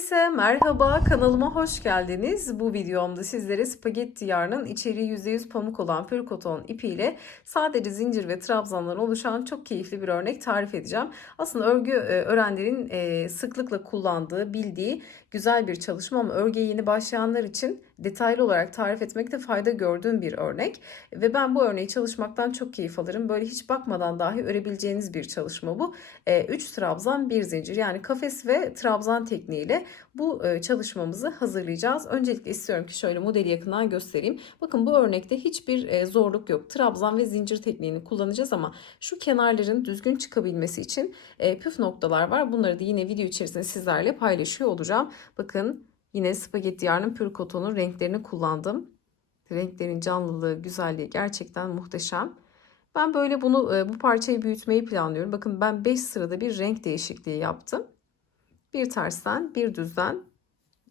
Herkese merhaba kanalıma hoş geldiniz. Bu videomda sizlere spagetti yarının içeriği %100 pamuk olan pür koton ipiyle sadece zincir ve trabzandan oluşan çok keyifli bir örnek tarif edeceğim. Aslında örgü e, öğrenlerin e, sıklıkla kullandığı, bildiği güzel bir çalışma ama örgüye yeni başlayanlar için detaylı olarak tarif etmekte fayda gördüğüm bir örnek. Ve ben bu örneği çalışmaktan çok keyif alırım. Böyle hiç bakmadan dahi örebileceğiniz bir çalışma bu. 3 trabzan, 1 zincir yani kafes ve trabzan tekniğiyle bu e, çalışmamızı hazırlayacağız. Öncelikle istiyorum ki şöyle modeli yakından göstereyim. Bakın bu örnekte hiçbir e, zorluk yok. Trabzan ve zincir tekniğini kullanacağız ama şu kenarların düzgün çıkabilmesi için e, püf noktalar var. Bunları da yine video içerisinde sizlerle paylaşıyor olacağım. Bakın yine spagetti yarnın pür kotonun renklerini kullandım. Renklerin canlılığı, güzelliği gerçekten muhteşem. Ben böyle bunu bu parçayı büyütmeyi planlıyorum. Bakın ben 5 sırada bir renk değişikliği yaptım. Bir tersten bir düzden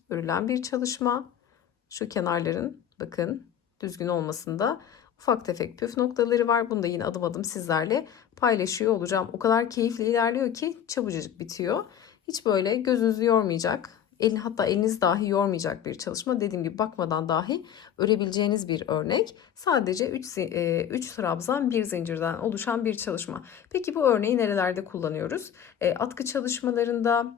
örülen bir çalışma. Şu kenarların bakın düzgün olmasında ufak tefek püf noktaları var. Bunu da yine adım adım sizlerle paylaşıyor olacağım. O kadar keyifli ilerliyor ki çabucacık bitiyor. Hiç böyle gözünüzü yormayacak, elin hatta eliniz dahi yormayacak bir çalışma. Dediğim gibi bakmadan dahi örebileceğiniz bir örnek. Sadece 3 3 trabzan bir zincirden oluşan bir çalışma. Peki bu örneği nerelerde kullanıyoruz? E, atkı çalışmalarında,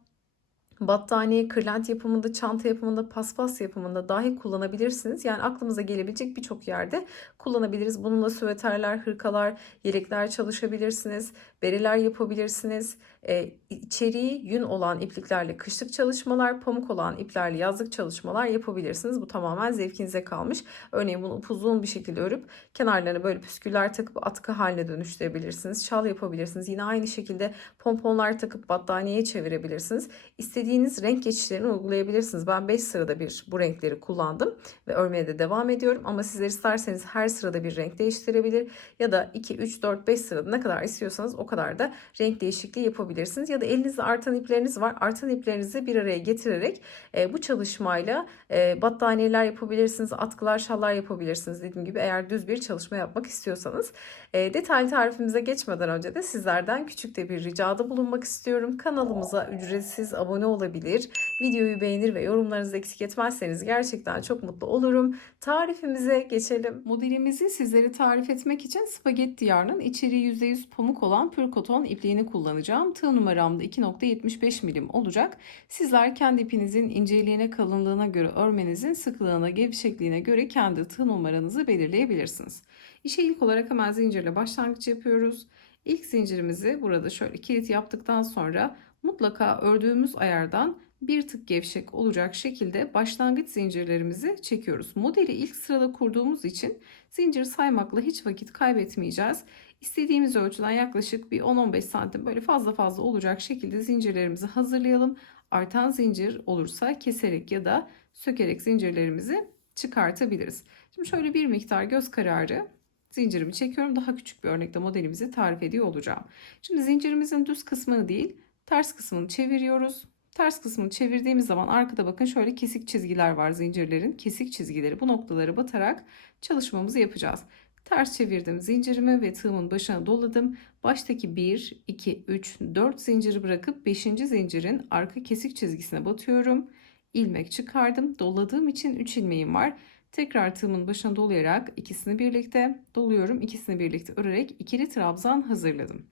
battaniye, kırlent yapımında, çanta yapımında, paspas yapımında dahi kullanabilirsiniz. Yani aklımıza gelebilecek birçok yerde kullanabiliriz. Bununla süveterler, hırkalar, yelekler çalışabilirsiniz. Bereler yapabilirsiniz. E, içeriği yün olan ipliklerle kışlık çalışmalar, pamuk olan iplerle yazlık çalışmalar yapabilirsiniz. Bu tamamen zevkinize kalmış. Örneğin bunu upuzun bir şekilde örüp kenarlarına böyle püsküller takıp atkı haline dönüştürebilirsiniz. Şal yapabilirsiniz. Yine aynı şekilde pomponlar takıp battaniyeye çevirebilirsiniz. İstediğiniz renk geçişlerini uygulayabilirsiniz. Ben 5 sırada bir bu renkleri kullandım ve örmeye de devam ediyorum. Ama sizler isterseniz her sırada bir renk değiştirebilir ya da 2, 3, 4, 5 sırada ne kadar istiyorsanız o kadar da renk değişikliği yapabilirsiniz. Ya da elinizde artan ipleriniz var. Artan iplerinizi bir araya getirerek e, bu çalışmayla e, battaniyeler yapabilirsiniz, atkılar, şallar yapabilirsiniz. Dediğim gibi eğer düz bir çalışma yapmak istiyorsanız. E, detaylı tarifimize geçmeden önce de sizlerden küçük de bir ricada bulunmak istiyorum. Kanalımıza ücretsiz abone olabilir. Videoyu beğenir ve yorumlarınızı eksik etmezseniz gerçekten çok mutlu olurum. Tarifimize geçelim. Modelimizi sizlere tarif etmek için spagetti yarnın içeriği %100 pamuk olan pür koton ipliğini kullanacağım. Tığ numaram da 2.75 milim olacak. Sizler kendi ipinizin inceliğine, kalınlığına göre örmenizin sıklığına, gevşekliğine göre kendi tığ numaranızı belirleyebilirsiniz. İşe ilk olarak hemen zincirle başlangıç yapıyoruz. İlk zincirimizi burada şöyle kilit yaptıktan sonra mutlaka ördüğümüz ayardan bir tık gevşek olacak şekilde başlangıç zincirlerimizi çekiyoruz. Modeli ilk sırada kurduğumuz için zincir saymakla hiç vakit kaybetmeyeceğiz. İstediğimiz ölçüden yaklaşık bir 10-15 santim böyle fazla fazla olacak şekilde zincirlerimizi hazırlayalım. Artan zincir olursa keserek ya da sökerek zincirlerimizi çıkartabiliriz. Şimdi şöyle bir miktar göz kararı zincirimi çekiyorum. Daha küçük bir örnekte modelimizi tarif ediyor olacağım. Şimdi zincirimizin düz kısmını değil ters kısmını çeviriyoruz. Ters kısmını çevirdiğimiz zaman arkada bakın şöyle kesik çizgiler var zincirlerin. Kesik çizgileri bu noktaları batarak çalışmamızı yapacağız. Ters çevirdim zincirimi ve tığımın başına doladım. Baştaki 1, 2, 3, 4 zinciri bırakıp 5. zincirin arka kesik çizgisine batıyorum. İlmek çıkardım. Doladığım için 3 ilmeğim var. Tekrar tığımın başına dolayarak ikisini birlikte doluyorum. İkisini birlikte örerek ikili trabzan hazırladım.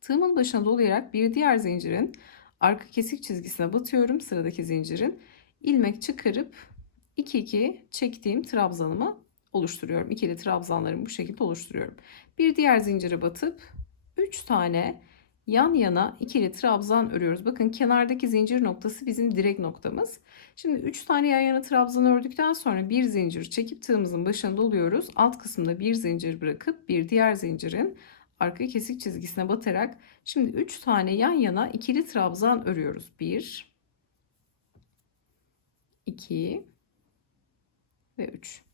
Tığımın başına dolayarak bir diğer zincirin arka kesik çizgisine batıyorum sıradaki zincirin. ilmek çıkarıp 2 2 çektiğim trabzanımı oluşturuyorum. İkili trabzanlarımı bu şekilde oluşturuyorum. Bir diğer zincire batıp 3 tane yan yana ikili trabzan örüyoruz. Bakın kenardaki zincir noktası bizim direk noktamız. Şimdi 3 tane yan yana trabzan ördükten sonra bir zincir çekip tığımızın başına doluyoruz. Alt kısımda bir zincir bırakıp bir diğer zincirin arka kesik çizgisine batarak şimdi 3 tane yan yana ikili trabzan örüyoruz. 1 2 ve 3.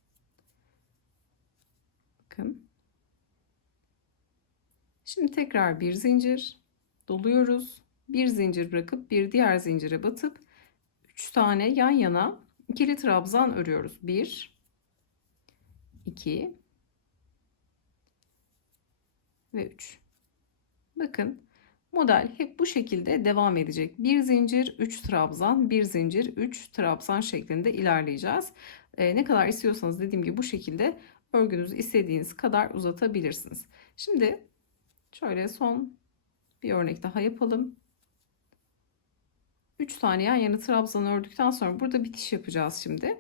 Bakın. Şimdi tekrar bir zincir doluyoruz. Bir zincir bırakıp bir diğer zincire batıp 3 tane yan yana ikili trabzan örüyoruz. 1 2 ve 3. Bakın Model hep bu şekilde devam edecek. Bir zincir, 3 trabzan, bir zincir, 3 trabzan şeklinde ilerleyeceğiz. Ee, ne kadar istiyorsanız dediğim gibi bu şekilde örgünüzü istediğiniz kadar uzatabilirsiniz. Şimdi şöyle son bir örnek daha yapalım. 3 tane yan yana trabzan ördükten sonra burada bitiş yapacağız şimdi.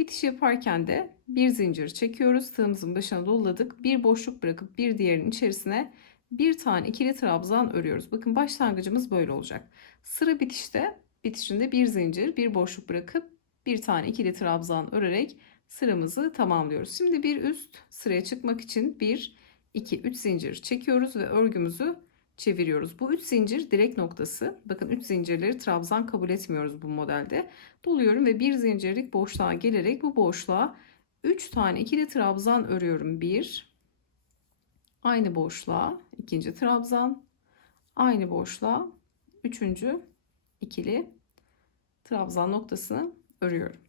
Bitiş yaparken de bir zincir çekiyoruz. Tığımızın başına doladık. Bir boşluk bırakıp bir diğerinin içerisine bir tane ikili trabzan örüyoruz. Bakın başlangıcımız böyle olacak. Sıra bitişte bitişinde bir zincir, bir boşluk bırakıp bir tane ikili trabzan örerek sıramızı tamamlıyoruz. Şimdi bir üst sıraya çıkmak için 1, 2, 3 zincir çekiyoruz ve örgümüzü çeviriyoruz. Bu 3 zincir direk noktası. Bakın 3 zincirleri trabzan kabul etmiyoruz bu modelde. Doluyorum ve bir zincirlik boşluğa gelerek bu boşluğa 3 tane ikili trabzan örüyorum. 1 aynı boşluğa ikinci trabzan aynı boşluğa üçüncü ikili trabzan noktasını örüyorum.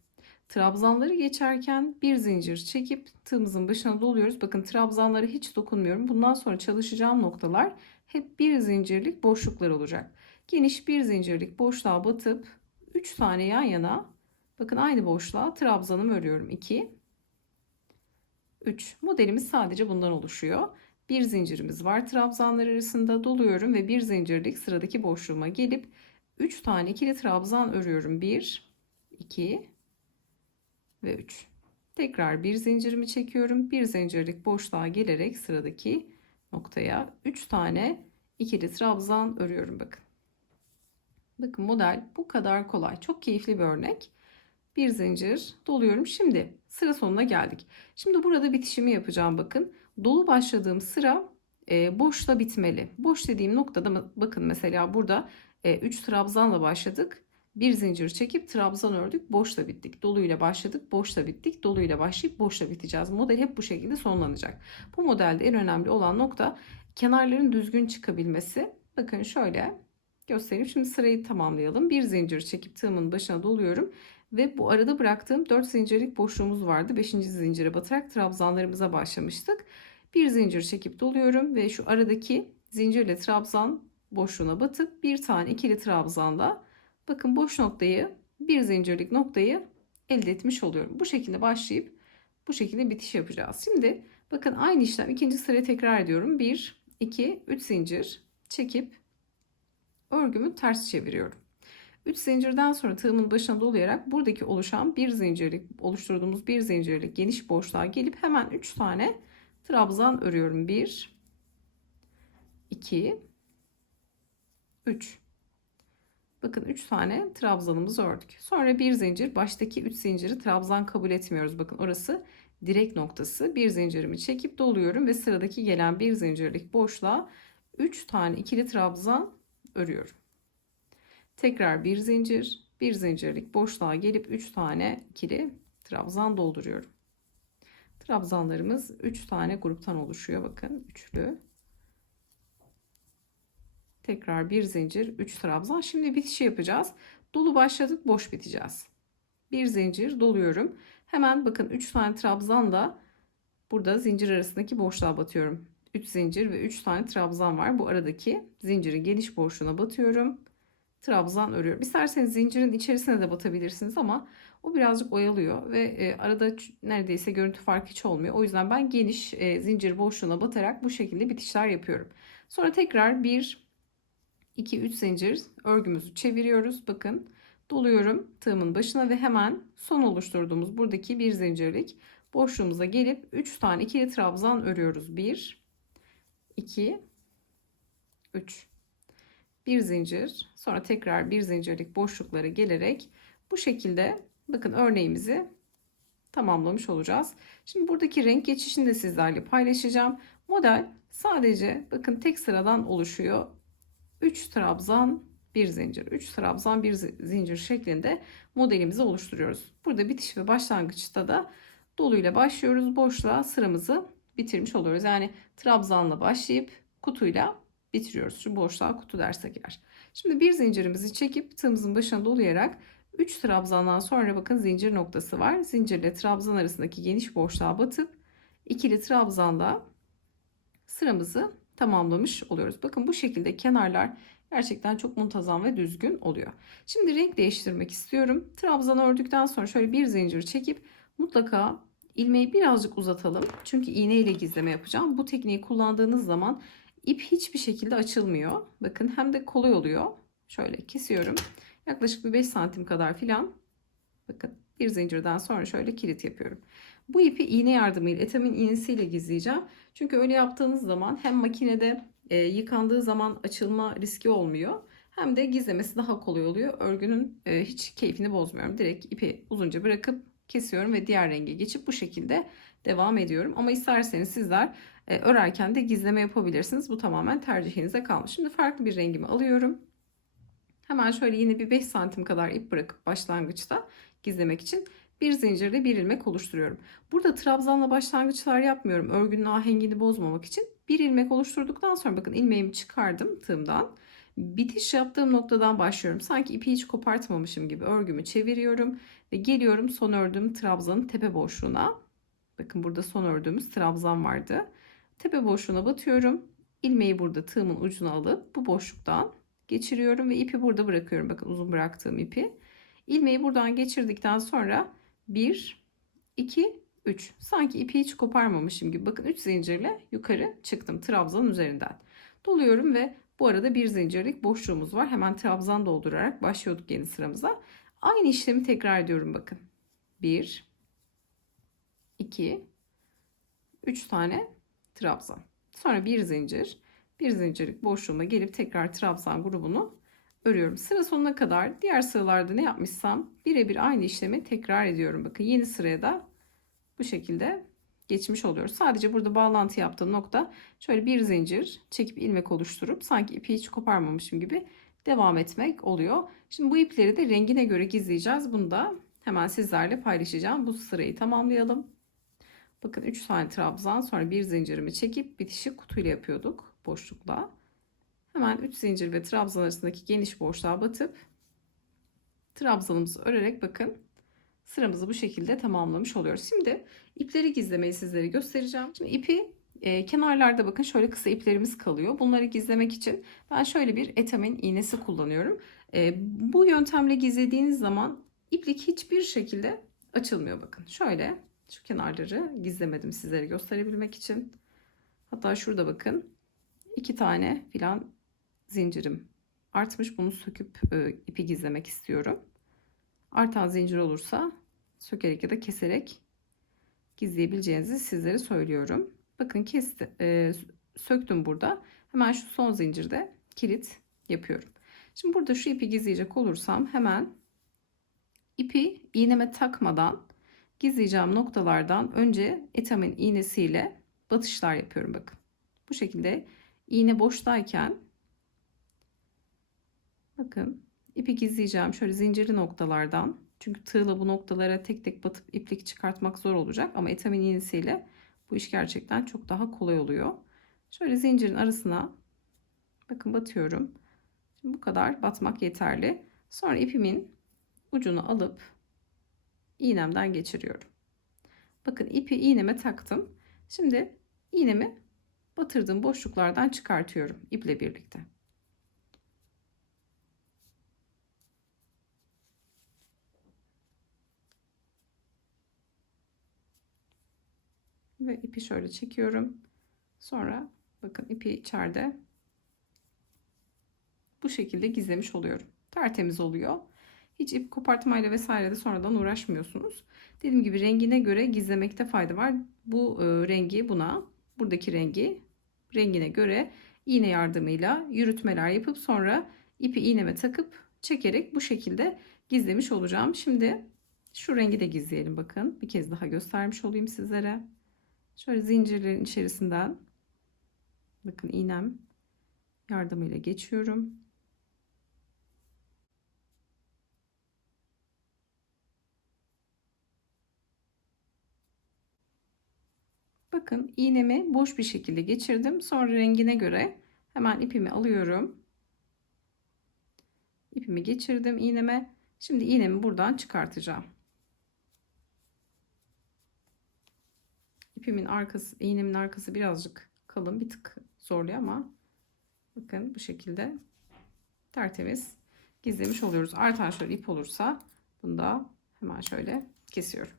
Trabzanları geçerken bir zincir çekip tığımızın başına doluyoruz. Bakın trabzanlara hiç dokunmuyorum. Bundan sonra çalışacağım noktalar hep bir zincirlik boşluklar olacak. Geniş bir zincirlik boşluğa batıp 3 tane yan yana bakın aynı boşluğa trabzanımı örüyorum. 2 3 modelimiz sadece bundan oluşuyor. Bir zincirimiz var trabzanlar arasında doluyorum ve bir zincirlik sıradaki boşluğuma gelip 3 tane ikili trabzan örüyorum. 1 2 ve 3. Tekrar bir zincirimi çekiyorum. Bir zincirlik boşluğa gelerek sıradaki noktaya 3 tane ikili trabzan örüyorum bakın. Bakın model bu kadar kolay. Çok keyifli bir örnek. Bir zincir doluyorum. Şimdi sıra sonuna geldik. Şimdi burada bitişimi yapacağım bakın. Dolu başladığım sıra e, boşla bitmeli. Boş dediğim noktada bakın mesela burada 3 e, trabzanla başladık. Bir zincir çekip trabzan ördük, boşla bittik. Doluyla başladık, boşla bittik. Doluyla başlayıp boşla biteceğiz. Model hep bu şekilde sonlanacak. Bu modelde en önemli olan nokta kenarların düzgün çıkabilmesi. Bakın şöyle göstereyim. Şimdi sırayı tamamlayalım. Bir zincir çekip tığımın başına doluyorum ve bu arada bıraktığım 4 zincirlik boşluğumuz vardı. 5. zincire batarak trabzanlarımıza başlamıştık. Bir zincir çekip doluyorum ve şu aradaki zincirle trabzan boşluğuna batıp bir tane ikili trabzanla bakın boş noktayı bir zincirlik noktayı elde etmiş oluyorum. Bu şekilde başlayıp bu şekilde bitiş yapacağız. Şimdi bakın aynı işlem ikinci sıraya tekrar ediyorum. 1, 2, 3 zincir çekip örgümü ters çeviriyorum. 3 zincirden sonra tığımın başına dolayarak buradaki oluşan bir zincirlik oluşturduğumuz bir zincirlik geniş boşluğa gelip hemen 3 tane trabzan örüyorum. 1 2 3 Bakın 3 tane trabzanımızı ördük. Sonra bir zincir baştaki 3 zinciri trabzan kabul etmiyoruz. Bakın orası direk noktası. Bir zincirimi çekip doluyorum ve sıradaki gelen bir zincirlik boşluğa 3 tane ikili trabzan örüyorum. Tekrar bir zincir, bir zincirlik boşluğa gelip 3 tane ikili trabzan dolduruyorum. Trabzanlarımız 3 tane gruptan oluşuyor. Bakın üçlü. Tekrar bir zincir, 3 trabzan. Şimdi bitişi yapacağız. Dolu başladık, boş biteceğiz. Bir zincir doluyorum. Hemen bakın 3 tane trabzanla burada zincir arasındaki boşluğa batıyorum. 3 zincir ve 3 tane trabzan var. Bu aradaki zinciri geniş boşluğuna batıyorum. Trabzan örüyorum. İsterseniz zincirin içerisine de batabilirsiniz ama o birazcık oyalıyor ve e, arada neredeyse görüntü farkı hiç olmuyor. O yüzden ben geniş e, zincir boşluğuna batarak bu şekilde bitişler yapıyorum. Sonra tekrar 1 2 3 zincir örgümüzü çeviriyoruz. Bakın doluyorum tığımın başına ve hemen son oluşturduğumuz buradaki bir zincirlik boşluğumuza gelip 3 tane ikili trabzan örüyoruz. 1 2 3 bir zincir sonra tekrar bir zincirlik boşluklara gelerek bu şekilde bakın örneğimizi tamamlamış olacağız. Şimdi buradaki renk geçişini de sizlerle paylaşacağım. Model sadece bakın tek sıradan oluşuyor. 3 trabzan bir zincir, 3 trabzan bir zincir şeklinde modelimizi oluşturuyoruz. Burada bitiş ve başlangıçta da doluyla başlıyoruz. Boşluğa sıramızı bitirmiş oluyoruz. Yani trabzanla başlayıp kutuyla bitiriyoruz. Şu boşluğa kutu dersek eğer. Şimdi bir zincirimizi çekip tığımızın başına dolayarak 3 trabzandan sonra bakın zincir noktası var. Zincirle trabzan arasındaki geniş boşluğa batıp ikili trabzanla sıramızı tamamlamış oluyoruz. Bakın bu şekilde kenarlar gerçekten çok muntazam ve düzgün oluyor. Şimdi renk değiştirmek istiyorum. Trabzan ördükten sonra şöyle bir zincir çekip mutlaka ilmeği birazcık uzatalım. Çünkü iğne ile gizleme yapacağım. Bu tekniği kullandığınız zaman ip hiçbir şekilde açılmıyor. Bakın hem de kolay oluyor. Şöyle kesiyorum. Yaklaşık bir 5 santim kadar filan. Bakın bir zincirden sonra şöyle kilit yapıyorum. Bu ipi iğne yardımıyla etamin iğnesiyle gizleyeceğim. Çünkü öyle yaptığınız zaman hem makinede e, yıkandığı zaman açılma riski olmuyor. Hem de gizlemesi daha kolay oluyor. Örgünün e, hiç keyfini bozmuyorum. Direkt ipi uzunca bırakıp kesiyorum ve diğer renge geçip bu şekilde devam ediyorum. Ama isterseniz sizler e, örerken de gizleme yapabilirsiniz. Bu tamamen tercihinize kalmış. Şimdi farklı bir rengimi alıyorum. Hemen şöyle yine bir 5 santim kadar ip bırakıp başlangıçta gizlemek için bir zincirle bir ilmek oluşturuyorum. Burada trabzanla başlangıçlar yapmıyorum. Örgünün ahengini bozmamak için bir ilmek oluşturduktan sonra bakın ilmeğimi çıkardım tığımdan. Bitiş yaptığım noktadan başlıyorum. Sanki ipi hiç kopartmamışım gibi örgümü çeviriyorum ve geliyorum son ördüğüm trabzanın tepe boşluğuna. Bakın burada son ördüğümüz trabzan vardı. Tepe boşluğuna batıyorum. İlmeği burada tığımın ucuna alıp bu boşluktan geçiriyorum ve ipi burada bırakıyorum. Bakın uzun bıraktığım ipi. İlmeği buradan geçirdikten sonra 1, 2, 3. Sanki ipi hiç koparmamışım gibi. Bakın 3 zincirle yukarı çıktım trabzanın üzerinden. Doluyorum ve bu arada bir zincirlik boşluğumuz var. Hemen trabzan doldurarak başlıyorduk yeni sıramıza. Aynı işlemi tekrar ediyorum bakın. 1, 2, 3 tane trabzan. Sonra bir zincir, bir zincirlik boşluğuma gelip tekrar trabzan grubunu örüyorum. Sıra sonuna kadar diğer sıralarda ne yapmışsam birebir aynı işlemi tekrar ediyorum. Bakın yeni sıraya da bu şekilde geçmiş oluyoruz. Sadece burada bağlantı yaptığım nokta şöyle bir zincir çekip ilmek oluşturup sanki ipi hiç koparmamışım gibi devam etmek oluyor. Şimdi bu ipleri de rengine göre gizleyeceğiz. Bunu da hemen sizlerle paylaşacağım. Bu sırayı tamamlayalım. Bakın 3 tane trabzan sonra bir zincirimi çekip bitişi kutuyla yapıyorduk boşlukla. Hemen 3 zincir ve trabzan arasındaki geniş boşluğa batıp trabzanımızı örerek bakın sıramızı bu şekilde tamamlamış oluyoruz. Şimdi ipleri gizlemeyi sizlere göstereceğim. Şimdi ipi e, kenarlarda bakın şöyle kısa iplerimiz kalıyor. Bunları gizlemek için ben şöyle bir etamin iğnesi kullanıyorum. E, bu yöntemle gizlediğiniz zaman iplik hiçbir şekilde açılmıyor bakın. Şöyle şu kenarları gizlemedim sizlere gösterebilmek için. Hatta şurada bakın iki tane filan zincirim artmış. Bunu söküp e, ipi gizlemek istiyorum. Artan zincir olursa sökerek ya da keserek gizleyebileceğinizi sizlere söylüyorum. Bakın kesti, e, söktüm burada. Hemen şu son zincirde kilit yapıyorum. Şimdi burada şu ipi gizleyecek olursam hemen ipi iğneme takmadan gizleyeceğim noktalardan önce etamin iğnesiyle batışlar yapıyorum bakın. Bu şekilde iğne boştayken bakın ipi gizleyeceğim şöyle zincirli noktalardan. Çünkü tığla bu noktalara tek tek batıp iplik çıkartmak zor olacak ama etamin iğnesiyle bu iş gerçekten çok daha kolay oluyor. Şöyle zincirin arasına bakın batıyorum. Şimdi bu kadar batmak yeterli. Sonra ipimin ucunu alıp iğnemden geçiriyorum. Bakın ipi iğneme taktım. Şimdi iğnemi batırdığım boşluklardan çıkartıyorum iple birlikte. Ve ipi şöyle çekiyorum. Sonra bakın ipi içeride bu şekilde gizlemiş oluyorum. Tertemiz oluyor. Hiç ip kopartmayla vesaire de sonradan uğraşmıyorsunuz. Dediğim gibi rengine göre gizlemekte fayda var. Bu e, rengi buna, buradaki rengi rengine göre iğne yardımıyla yürütmeler yapıp sonra ipi iğneme takıp çekerek bu şekilde gizlemiş olacağım. Şimdi şu rengi de gizleyelim bakın. Bir kez daha göstermiş olayım sizlere. Şöyle zincirlerin içerisinden bakın iğnem yardımıyla geçiyorum. Bakın iğnemi boş bir şekilde geçirdim. Sonra rengine göre hemen ipimi alıyorum. İpimi geçirdim iğneme. Şimdi iğnemi buradan çıkartacağım. İpimin arkası, iğnemin arkası birazcık kalın bir tık zorluyor ama bakın bu şekilde tertemiz gizlemiş oluyoruz. Artan şöyle ip olursa bunu da hemen şöyle kesiyorum.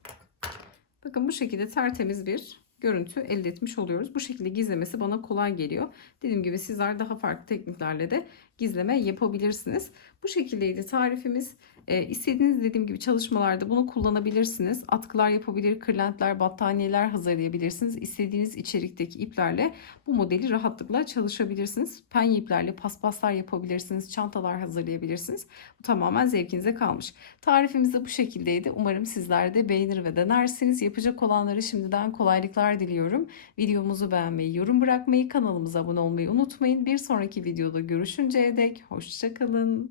Bakın bu şekilde tertemiz bir görüntü elde etmiş oluyoruz. Bu şekilde gizlemesi bana kolay geliyor. Dediğim gibi sizler daha farklı tekniklerle de gizleme yapabilirsiniz. Bu şekildeydi tarifimiz. Ee, istediğiniz dediğim gibi çalışmalarda bunu kullanabilirsiniz. Atkılar yapabilir, kırlentler, battaniyeler hazırlayabilirsiniz. İstediğiniz içerikteki iplerle bu modeli rahatlıkla çalışabilirsiniz. Penye iplerle paspaslar yapabilirsiniz, çantalar hazırlayabilirsiniz. Bu tamamen zevkinize kalmış. Tarifimiz de bu şekildeydi. Umarım sizler de beğenir ve denersiniz. Yapacak olanlara şimdiden kolaylıklar diliyorum. Videomuzu beğenmeyi, yorum bırakmayı, kanalımıza abone olmayı unutmayın. Bir sonraki videoda görüşünceye dek hoşçakalın.